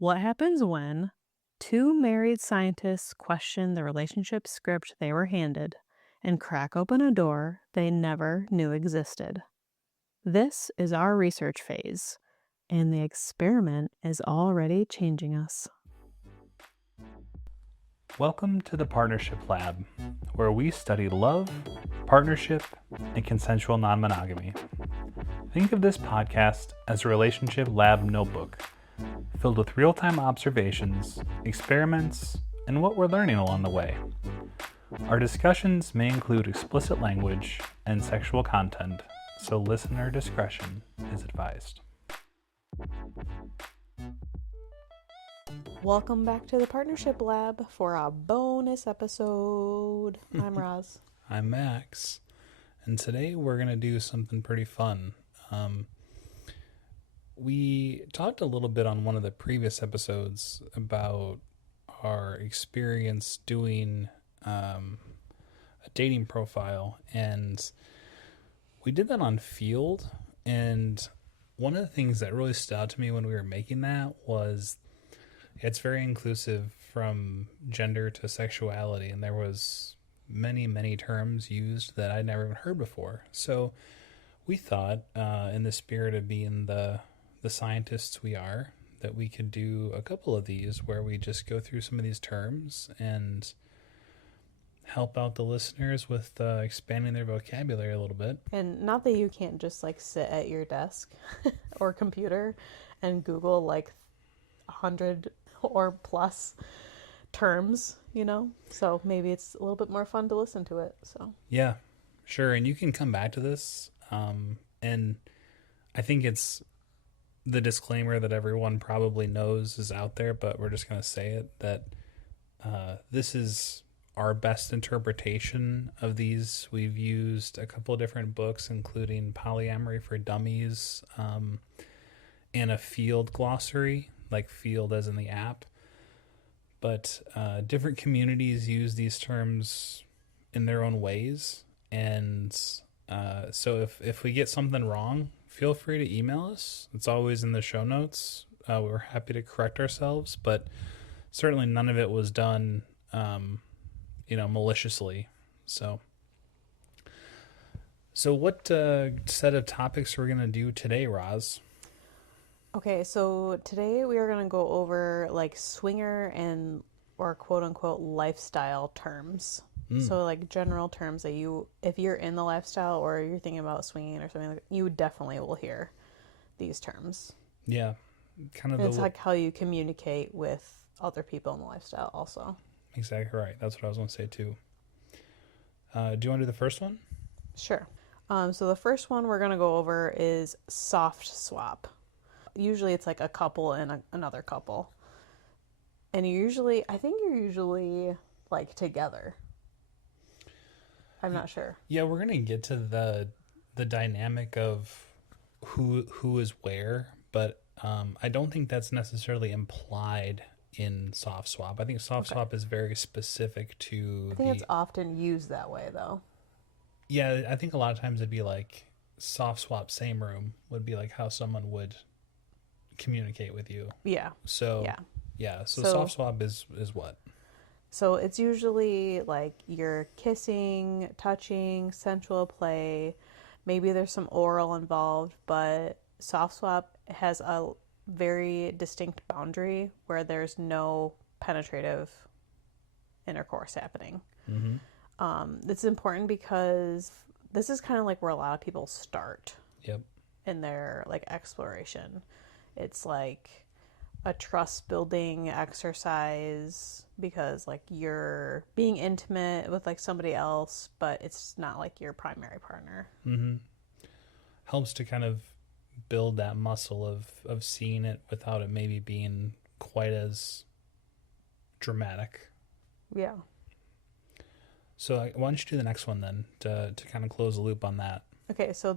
What happens when two married scientists question the relationship script they were handed and crack open a door they never knew existed? This is our research phase, and the experiment is already changing us. Welcome to the Partnership Lab, where we study love, partnership, and consensual non-monogamy. Think of this podcast as a relationship lab notebook, filled with real-time observations, experiments, and what we're learning along the way. Our discussions may include explicit language and sexual content, so listener discretion is advised. Welcome back to the Partnership Lab for a bonus episode. I'm Roz. I'm Max, and today we're going to do something pretty fun. We talked a little bit on one of the previous episodes about our experience doing a dating profile, and we did that on Field, and one of the things that really stood out to me when we were making that was it's very inclusive from gender to sexuality, and there was many terms used that I'd never even heard before. So we thought, in the spirit of being the scientists we are, that we could do a couple of these where we just go through some of these terms and help out the listeners with expanding their vocabulary a little bit. And not that you can't just like sit at your desk or computer and Google like 100 or plus terms, you know? So maybe it's a little bit more fun to listen to it. So yeah, sure. And you can come back to this. And I think it's the disclaimer that everyone probably knows is out there, but we're just going to say it, that this is our best interpretation of these. We've used a couple of different books, including Polyamory for Dummies, and a Field glossary, like Field as in the app. But different communities use these terms in their own ways. And so if we get something wrong, feel free to email us. It's always in the show notes. We're happy to correct ourselves, but certainly none of it was done, maliciously. So what set of topics we're going to do today, Roz? okay, so today we are going to go over like swinger and or quote unquote lifestyle terms. So like general terms that if you're in the lifestyle or you're thinking about swinging or something, like you definitely will hear these terms. Yeah, kind of. And it's like how you communicate with other people in the lifestyle also. Exactly right. That's what I was going to say too. Do you want to do the first one? Sure. So the first one we're going to go over is soft swap. Usually it's like a couple and another couple. And I think you're usually like together. I'm not sure. Yeah, we're going to get to the dynamic of who is where, but I don't think that's necessarily implied in soft swap. I think soft swap is very specific to I think it's often used that way though. Yeah, I think a lot of times it'd be like soft swap same room would be like how someone would communicate with you. Yeah. So so soft swap is what? So it's usually like you're kissing, touching, sensual play. Maybe there's some oral involved, but soft swap has a very distinct boundary where there's no penetrative intercourse happening. It's important because this is kind of like where a lot of people start. Yep. In their like exploration. It's like a trust building exercise because like you're being intimate with like somebody else, but it's not like your primary partner. Helps to kind of build that muscle of seeing it without it maybe being quite as dramatic. Yeah. So why don't you do the next one then to kind of close the loop on that? Okay, so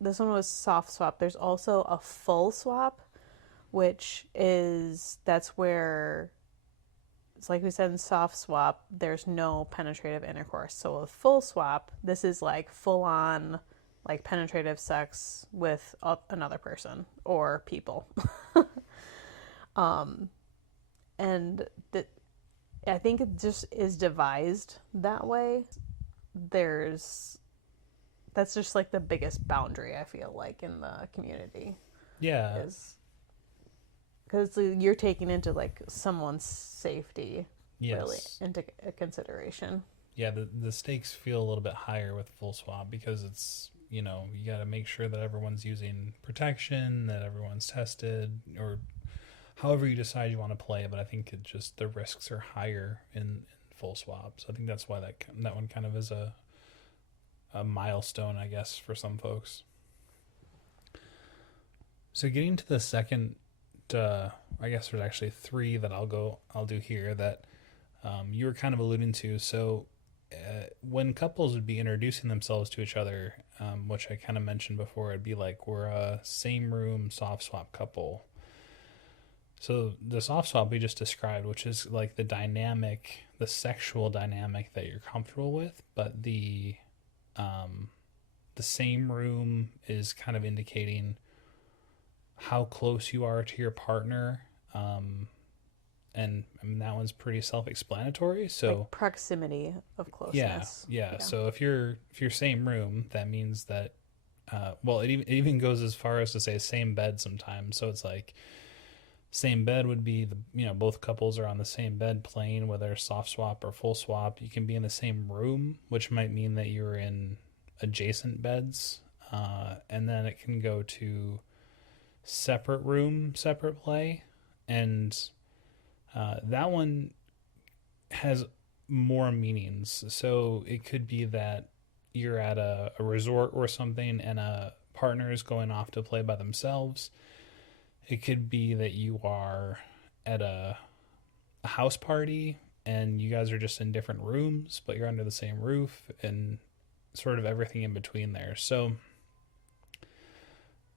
this one was soft swap. There's also a full swap, that's where it's like we said in soft swap, there's no penetrative intercourse. So a full swap, this is like full on like penetrative sex with another person or people. And I think it just is devised that way. There's That's just like the biggest boundary I feel like in the community Yeah. is because you're taking into like someone's safety really Yes. into consideration. Yeah, the stakes feel a little bit higher with full swap because it's, you know, you got to make sure that everyone's using protection, that everyone's tested, or however you decide you want to play. But I think it just the risks are higher in full swap. So I think that's why that one kind of is a milestone, I guess, for some folks. So getting to the second, I guess there's actually three that I'll do here that you were kind of alluding to. So when couples would be introducing themselves to each other, which I kind of mentioned before, it'd be like we're a same room soft swap couple. So the soft swap we just described, which is like the dynamic, the sexual dynamic that you're comfortable with, but the same room is kind of indicating how close you are to your partner. And I mean that one's pretty self-explanatory. So like proximity of yeah, closeness. yeah. So if you're same room, that means that well, it even goes as far as to say same bed sometimes. So it's like same bed would be both couples are on the same bed playing, whether soft swap or full swap. You can be in the same room, which might mean that you're in adjacent beds, and then it can go to separate room, separate play, and that one has more meanings. So it could be that you're at a resort or something and a partner is going off to play by themselves. It could be that you are at a house party and you guys are just in different rooms, but you're under the same roof and sort of everything in between there. So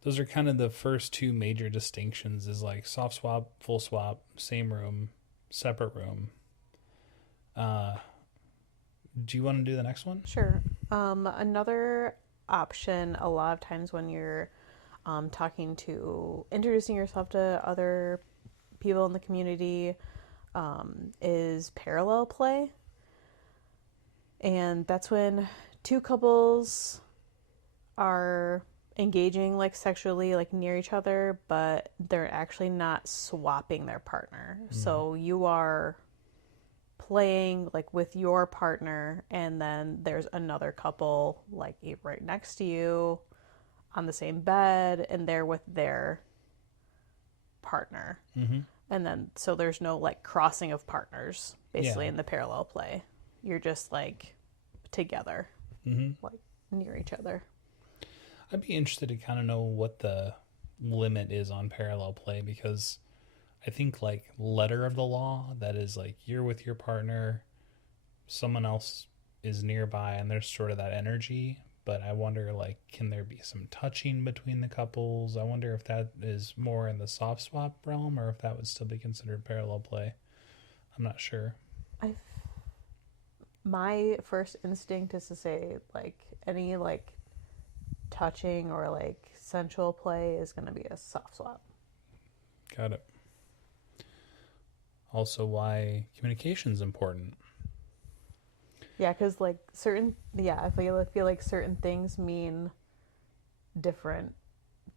those are kind of the first two major distinctions is like soft swap, full swap, same room, separate room. Do you want to do the next one? Sure. Another option a lot of times when you're introducing yourself to other people in the community is parallel play. And that's when two couples are engaging like sexually like near each other, but they're actually not swapping their partner. So you are playing like with your partner and then there's another couple like right next to you on the same bed and they're with their partner. And then so there's no like crossing of partners basically in the parallel play. You're just like together, like near each other. I'd be interested to kind of know what the limit is on parallel play because I think like letter of the law, that is like you're with your partner, someone else is nearby and there's sort of that energy. But I wonder like, can there be some touching between the couples? I wonder if that is more in the soft swap realm or if that would still be considered parallel play. I'm not sure. My first instinct is to say like any like touching or like sensual play is going to be a soft swap. Got it. Also, why communication is important. Yeah, because like I feel like certain things mean different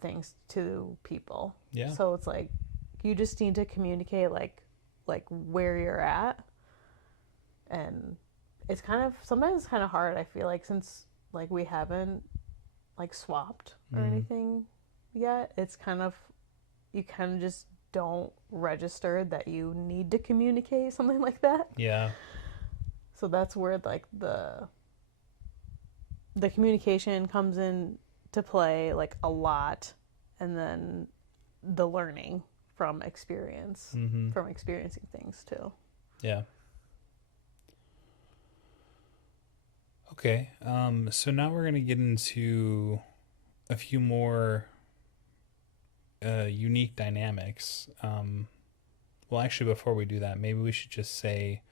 things to people. Yeah. So it's like you just need to communicate like where you're at, and it's sometimes kind of hard. I feel like since like we haven't like swapped or anything yet, it's you kind of just don't register that you need to communicate something like that. Yeah. So that's where like the communication comes in to play like a lot, and then the learning from experience, from experiencing things too. Yeah. Okay. So now we're going to get into a few more unique dynamics. Well, actually, before we do that, maybe we should just say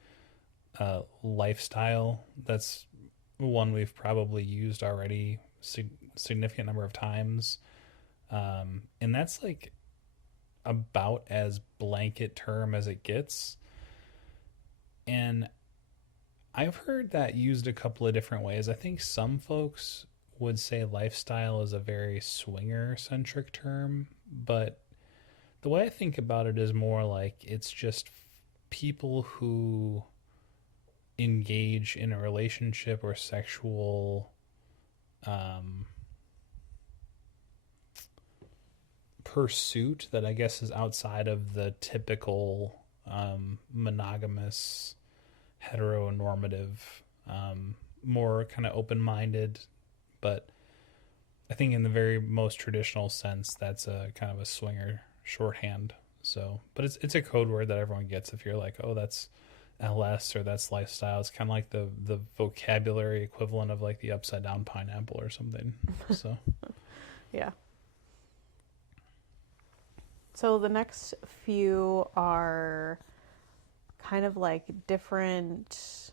lifestyle. That's one we've probably used already significant number of times. And that's like about as blanket term as it gets. And I've heard that used a couple of different ways. I think some folks would say lifestyle is a very swinger centric term, but the way I think about it is more like it's just people who engage in a relationship or sexual um, pursuit that I guess is outside of the typical monogamous heteronormative, more kind of open minded. But I think in the very most traditional sense, that's a kind of a swinger shorthand. So, but it's a code word that everyone gets if you're like, oh, that's LS or that's lifestyle. It's kind of like the vocabulary equivalent of like the upside down pineapple or something. So, Yeah. So the next few are kind of like different,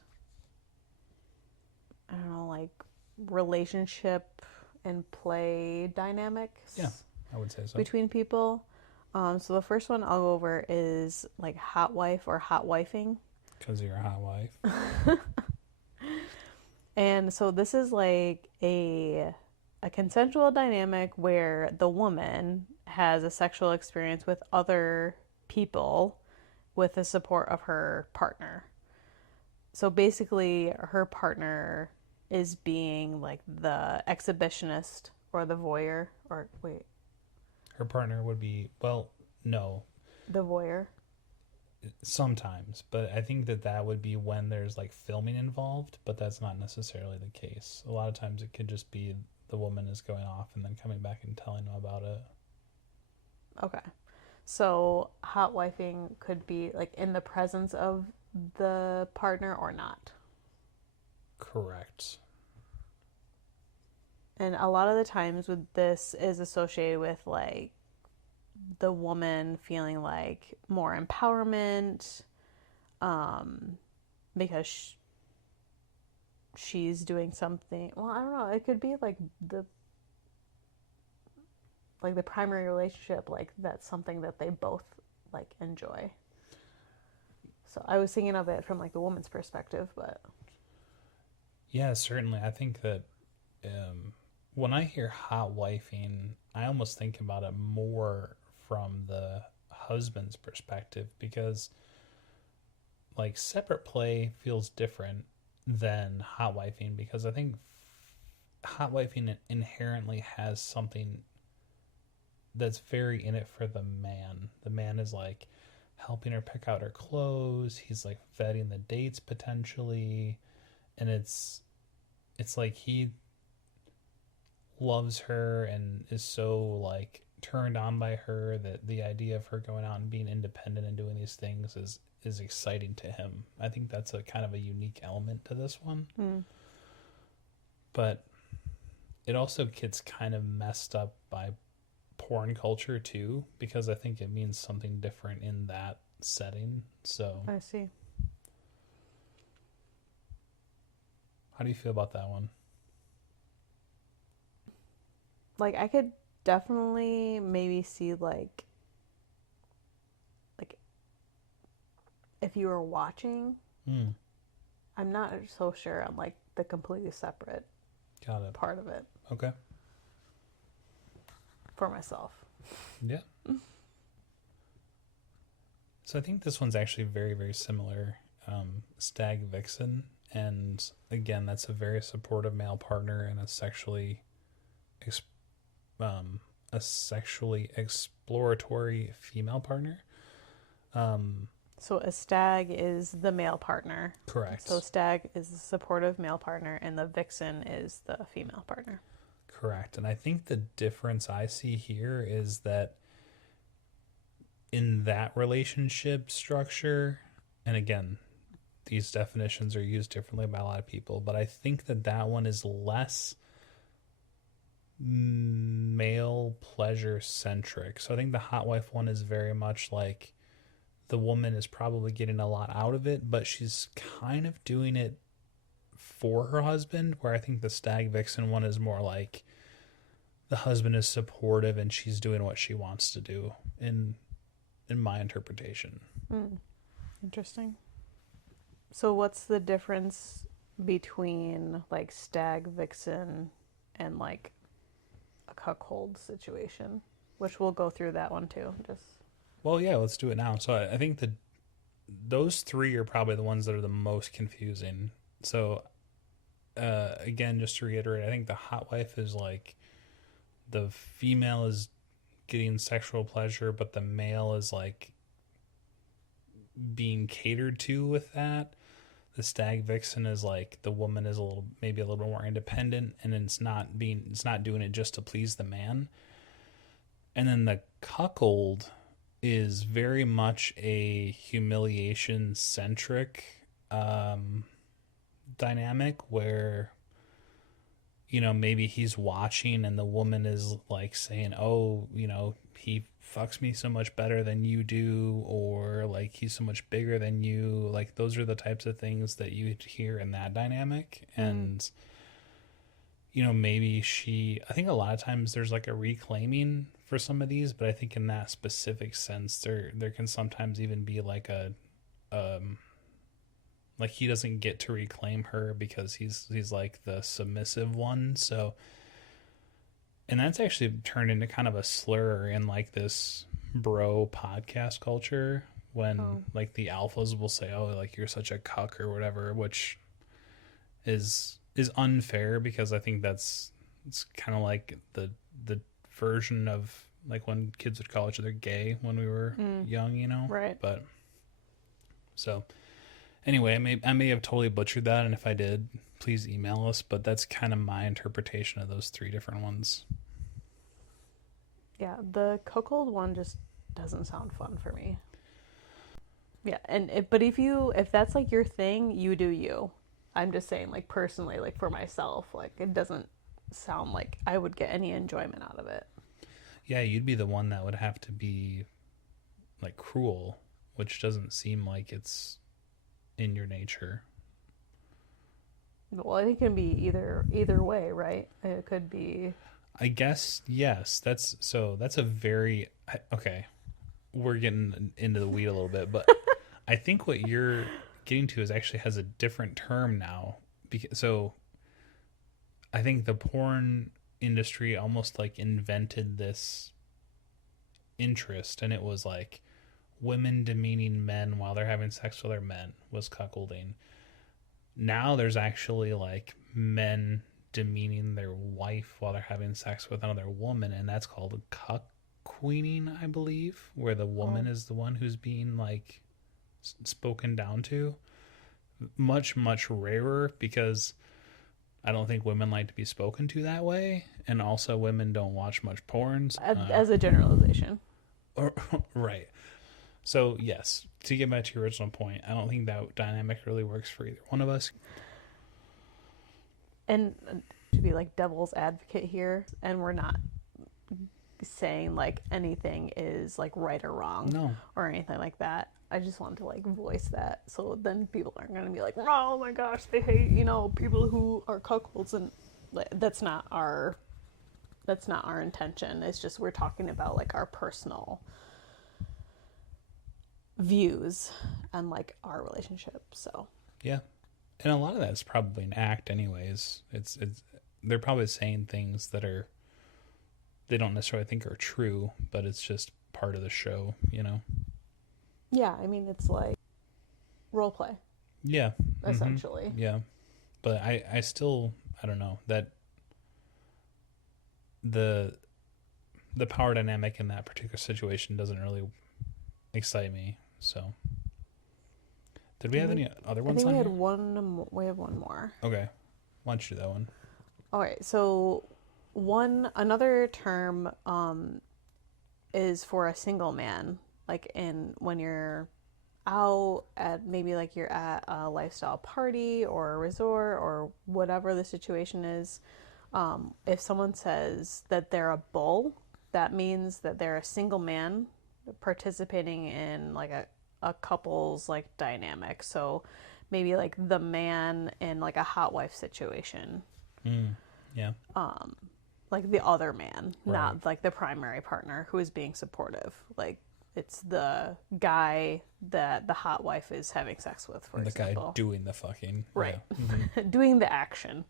I don't know, like relationship and play dynamics. Yeah, I would say so. Between people. So the first one I'll go over is like hot wife or hot wifing. Because you're a hot wife. And so this is like a consensual dynamic where the woman has a sexual experience with other people with the support of her partner. So basically her partner is being like the exhibitionist or the voyeur, or wait, Her partner would be, well, no, the voyeur. sometimes, but I think that would be when there's like filming involved, but that's not necessarily the case. A lot of times it could just be the woman is going off and then coming back and telling them about it. Okay. So hot wifing could be like in the presence of the partner or not. Correct. And a lot of the times with this is associated with like the woman feeling like more empowerment, because she's doing something. Well, I don't know. It could be like the primary relationship, like that's something that they both like enjoy. So I was thinking of it from like the woman's perspective, but Yeah, certainly. I think that when I hear hot wifing, I almost think about it more from the husband's perspective because like separate play feels different than hot wifing because I think hot wifing inherently has something that's very in it for the man. The man is like helping her pick out her clothes. He's like vetting the dates potentially, and it's like he loves her and is so like turned on by her that the idea of her going out and being independent and doing these things is exciting to him. I think that's a kind of a unique element to this one. But it also gets kind of messed up by porn culture too, because I think it means something different in that setting. So I see. how do you feel about that one? Like I could definitely maybe see like if you were watching, I'm not so sure on like the completely separate Got it. part of it Okay. for myself. Yeah. So I think this one's actually very, very similar. Stag Vixen. And again, that's a very supportive male partner and a sexually exploratory female partner. So a stag is the male partner. Correct. So stag is the supportive male partner and the vixen is the female partner. Correct. And I think the difference I see here is that in that relationship structure, and again, these definitions are used differently by a lot of people, but I think that one is less male pleasure centric. So I think the hot wife one is very much like the woman is probably getting a lot out of it, but she's kind of doing it for her husband, where I think the stag vixen one is more like the husband is supportive and she's doing what she wants to do. And in my interpretation. Interesting. So what's the difference between like stag, vixen, and like a cuckold situation? Which we'll go through that one too. Well, yeah, let's do it now. So I think that those three are probably the ones that are the most confusing. So again, just to reiterate, I think the hot wife is like the female is getting sexual pleasure, but the male is like being catered to with that. The stag vixen is like the woman is maybe a little bit more independent, and it's not doing it just to please the man. And then the cuckold is very much a humiliation centric dynamic where, you know, maybe he's watching and the woman is like saying, oh, you know, he fucks me so much better than you do, or like he's so much bigger than you. Like those are the types of things that you hear in that dynamic. And you know, maybe I think a lot of times there's like a reclaiming for some of these, but I think in that specific sense there can sometimes even be like a like he doesn't get to reclaim her because he's like the submissive one. So, and that's actually turned into kind of a slur in like this bro podcast culture when like the alphas will say, oh, like you're such a cuck or whatever, which is unfair because I think it's kind of like the version of like when kids would call each other gay when we were young, you know? Right. But so anyway, I may have totally butchered that, and if I did, please email us, but that's kind of my interpretation of those three different ones. Yeah, the cuckold one just doesn't sound fun for me. Yeah, but if that's like your thing, you do you. I'm just saying, like, personally, like for myself, like it doesn't sound like I would get any enjoyment out of it. Yeah, you'd be the one that would have to be like cruel, which doesn't seem like it's in your nature. Well, I think it can be either way, right? It could be. I guess yes. That's a very okay. We're getting into the weed a little bit, but I think what you're getting to is actually has a different term now. So I think the porn industry almost like invented this interest, and it was like women demeaning men while they're having sex with other men was cuckolding. Now there's actually like men demeaning their wife while they're having sex with another woman, and that's called cuck queening, I believe, where the woman is the one who's being like spoken down to. Much rarer, because I don't think women like to be spoken to that way, and also women don't watch much porn As a generalization. Right. So yes, to get back to your original point, I don't think that dynamic really works for either one of us. And to be like devil's advocate here, and we're not saying like anything is like right or wrong or anything like that. I just want to like voice that, so then people aren't going to be like, oh my gosh, they hate, you know, people who are cuckolds, and like, that's not our intention. It's just we're talking about like our personal views and like our relationship. So yeah, and a lot of that's probably an act anyways. It's they're probably saying things that they don't necessarily think are true, but it's just part of the show, you know. Yeah, I mean, it's like role play. Yeah, essentially. Mm-hmm. Yeah, but I still, I don't know, that the power dynamic in that particular situation doesn't really excite me. So, did we have any other ones? I think we have one more. Okay, why don't you do that one? All right, so another term is for a single man, like when you're out at maybe like you're at a lifestyle party or a resort or whatever the situation is. If someone says that they're a bull, that means that they're a single man participating in like a couple's like dynamic. So maybe like the man in like a hot wife situation. Yeah. Like the other man, right. Not like the primary partner who is being supportive. Like it's the guy that the hot wife is having sex with, for the example. guy doing the fucking. Right. Yeah. Mm-hmm. Doing the action.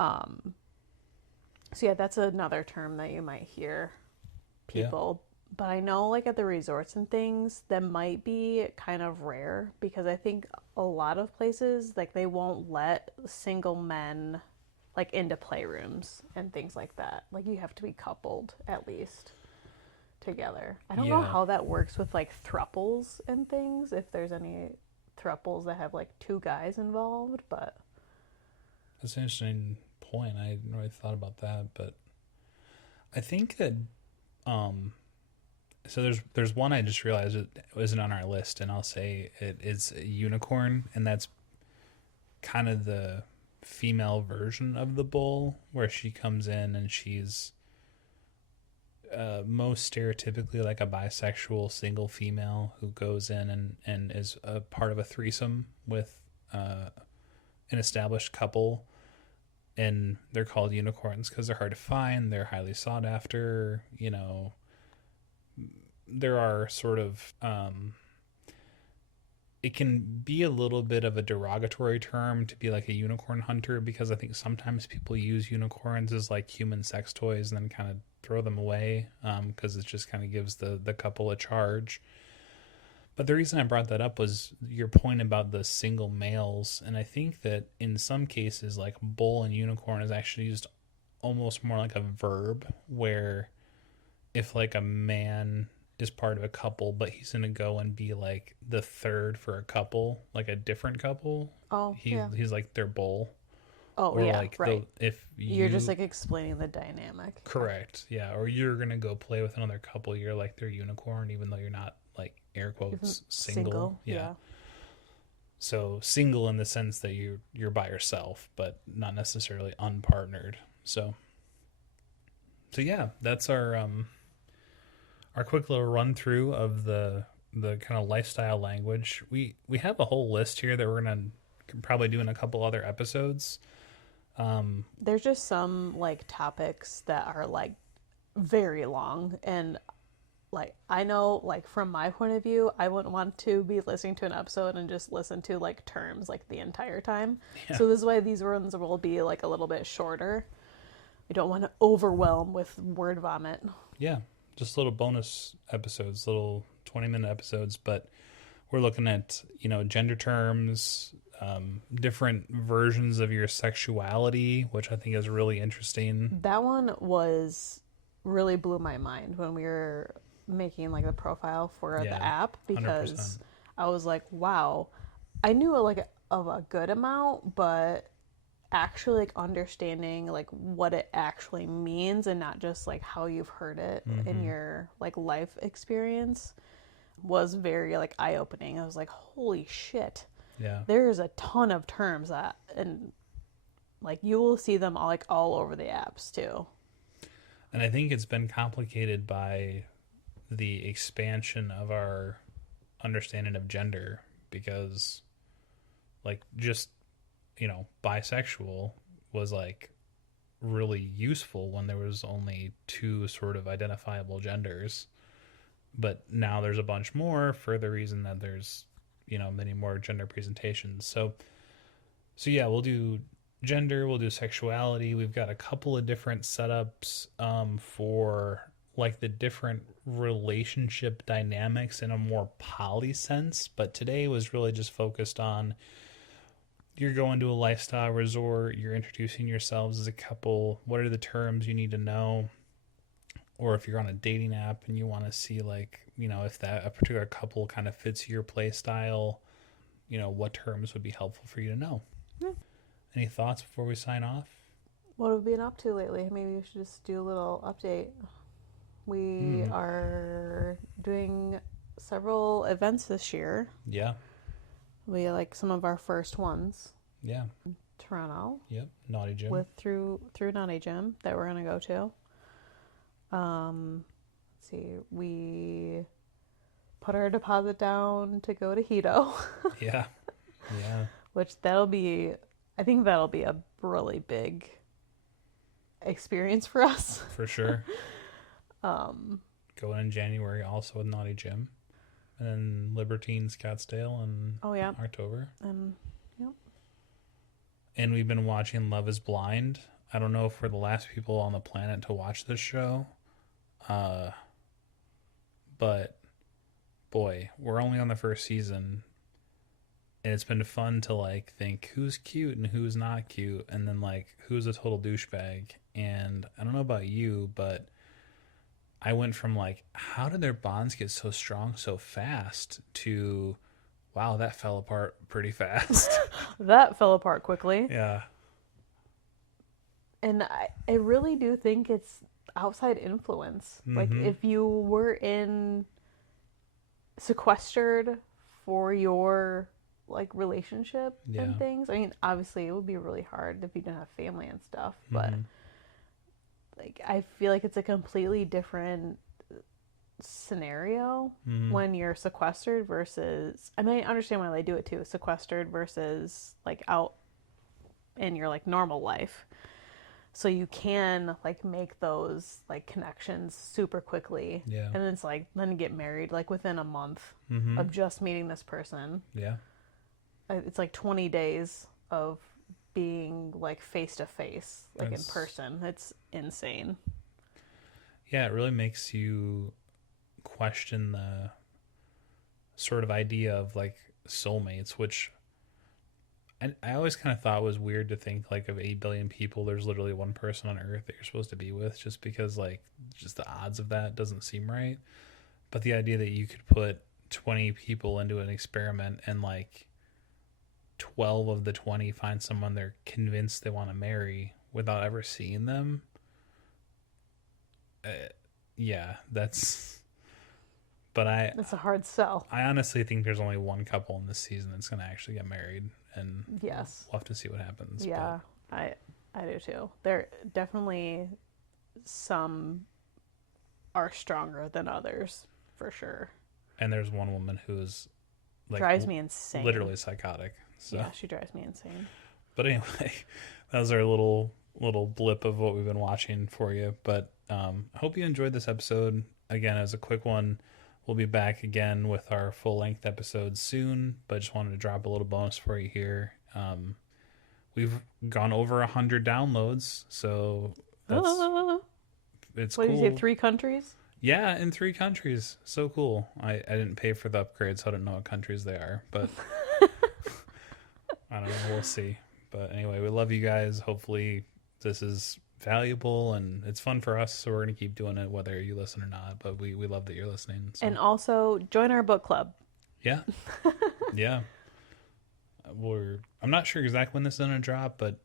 So yeah, that's another term that you might hear people. Yeah. But I know like at the resorts and things, that might be kind of rare because I think a lot of places like they won't let single men like into playrooms and things like that. Like you have to be coupled at least together. I don't know how that works with like thruples and things, if there's any thruples that have like two guys involved, but that's an interesting point. I hadn't really thought about that, but I think that so there's one I just realized it wasn't on our list, and I'll say it is a unicorn, and that's kind of the female version of the bull, where she comes in and she's most stereotypically like a bisexual single female who goes in and is a part of a threesome with an established couple, and they're called unicorns because they're hard to find, they're highly sought after, you know. There are sort of it can be a little bit of a derogatory term to be like a unicorn hunter, because I think sometimes people use unicorns as like human sex toys and then kind of throw them away because it just kind of gives the couple a charge. But the reason I brought that up was your point about the single males, and I think that in some cases like bull and unicorn is actually used almost more like a verb, where if like a man is part of a couple, but he's gonna go and be like the third for a couple, like a different couple. He's like their bull. Or yeah, like right. If you're just like explaining the dynamic. Correct. Yeah. Or you're gonna go play with another couple, you're like their unicorn, even though you're not like air quotes single. Yeah. So single in the sense that you're by yourself, but not necessarily unpartnered. So yeah, that's our quick little run through of the kind of lifestyle language. We have a whole list here that we're gonna probably do in a couple other episodes. There's just some like topics that are like very long, and like I know like from my point of view, I wouldn't want to be listening to an episode and just listen to like terms like the entire time. Yeah. So this is why these ones will be like a little bit shorter. We don't want to overwhelm with word vomit. Yeah. Just little bonus episodes, little 20-minute episodes, but we're looking at, you know, gender terms, different versions of your sexuality, which I think is really interesting. That one really blew my mind when we were making like the profile for the app, because 100%. I was like, wow, I knew like of a good amount, but actually like understanding like what it actually means and not just like how you've heard it in your like life experience was very like eye-opening. I was like, holy shit. Yeah. There's a ton of terms that, and like you will see them all over the apps too. And I think it's been complicated by the expansion of our understanding of gender, because like just, you know, bisexual was like really useful when there was only two sort of identifiable genders, but now there's a bunch more for the reason that there's, you know, many more gender presentations. So yeah, we'll do gender, we'll do sexuality. We've got a couple of different setups for like the different relationship dynamics in a more poly sense, but today was really just focused on, you're going to a lifestyle resort, you're introducing yourselves as a couple, what are the terms you need to know? Or if you're on a dating app and you want to see like, you know, if that a particular couple kind of fits your play style, you know, what terms would be helpful for you to know. Yeah. Any thoughts before we sign off? What have we been up to lately? Maybe we should just do a little update. We are doing several events this year. Yeah. We like some of our first ones. Yeah. Toronto. Yep. Naughty Gym. Through Naughty Gym that we're gonna go to. Let's see. We put our deposit down to go to Hito. Yeah. Yeah. Which I think that'll be a really big experience for us. For sure. Go going in January, also with Naughty Jim. And then Libertine Scottsdale in October. Yep. And we've been watching Love is Blind. I don't know if we're the last people on the planet to watch this show. But boy, we're only on the first season. And it's been fun to like think who's cute and who's not cute, and then like who's a total douchebag. And I don't know about you, but I went from like, how did their bonds get so strong so fast, to wow, that fell apart pretty fast. That fell apart quickly. Yeah. And I really do think it's outside influence. Like, if you were sequestered for your like relationship and things, I mean, obviously it would be really hard if you didn't have family and stuff, but like I feel like it's a completely different scenario when you're sequestered versus, I mean, I understand why they do it too, sequestered versus like out in your like normal life. So you can like make those like connections super quickly. Yeah. And it's like, then you get married like within a month of just meeting this person. Yeah. It's like 20 days of being like face to face, like in person. It's insane. Yeah, it really makes you question the sort of idea of like soulmates, which I always kind of thought was weird to think like of 8 billion people, there's literally one person on Earth that you're supposed to be with, just because like just the odds of that doesn't seem right. But the idea that you could put 20 people into an experiment and like 12 of the 20 find someone they're convinced they want to marry without ever seeing them. Yeah, that's a hard sell. I honestly think there's only one couple in this season that's going to actually get married, and yes, we'll have to see what happens. Yeah, but I do too. There definitely some are stronger than others for sure. And there's one woman who is like drives me insane, literally psychotic. So. Yeah, she drives me insane. But anyway, that was our little blip of what we've been watching for you. But I hope you enjoyed this episode. Again, as a quick one, we'll be back again with our full-length episodes soon, but just wanted to drop a little bonus for you here. We've gone over 100 downloads, so that's it's what cool. Did you say, 3 countries? Yeah, in 3 countries. So cool. I didn't pay for the upgrade, so I don't know what countries they are, but I don't know. We'll see. But anyway, we love you guys. Hopefully this is valuable and it's fun for us, so we're going to keep doing it whether you listen or not, but we love that you're listening. So. And also join our book club. Yeah. Yeah. I'm not sure exactly when this is going to drop, but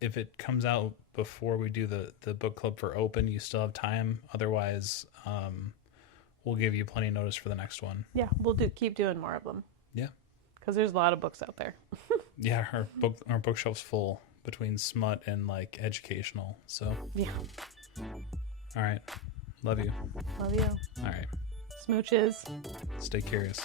if it comes out before we do the book club for open, you still have time. Otherwise, we'll give you plenty of notice for the next one. Yeah, we'll keep doing more of them. Yeah. Because there's a lot of books out there. Yeah, our bookshelf's full between smut and like educational. So yeah. All right. Love you. Love you. All right. Smooches. Stay curious.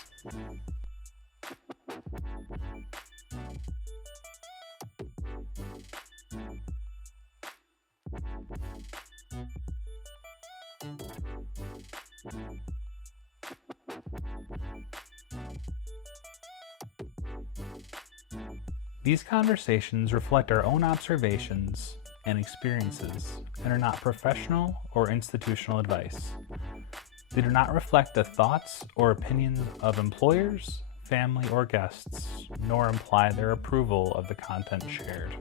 These conversations reflect our own observations and experiences and are not professional or institutional advice. They do not reflect the thoughts or opinions of employers, family, or guests, nor imply their approval of the content shared.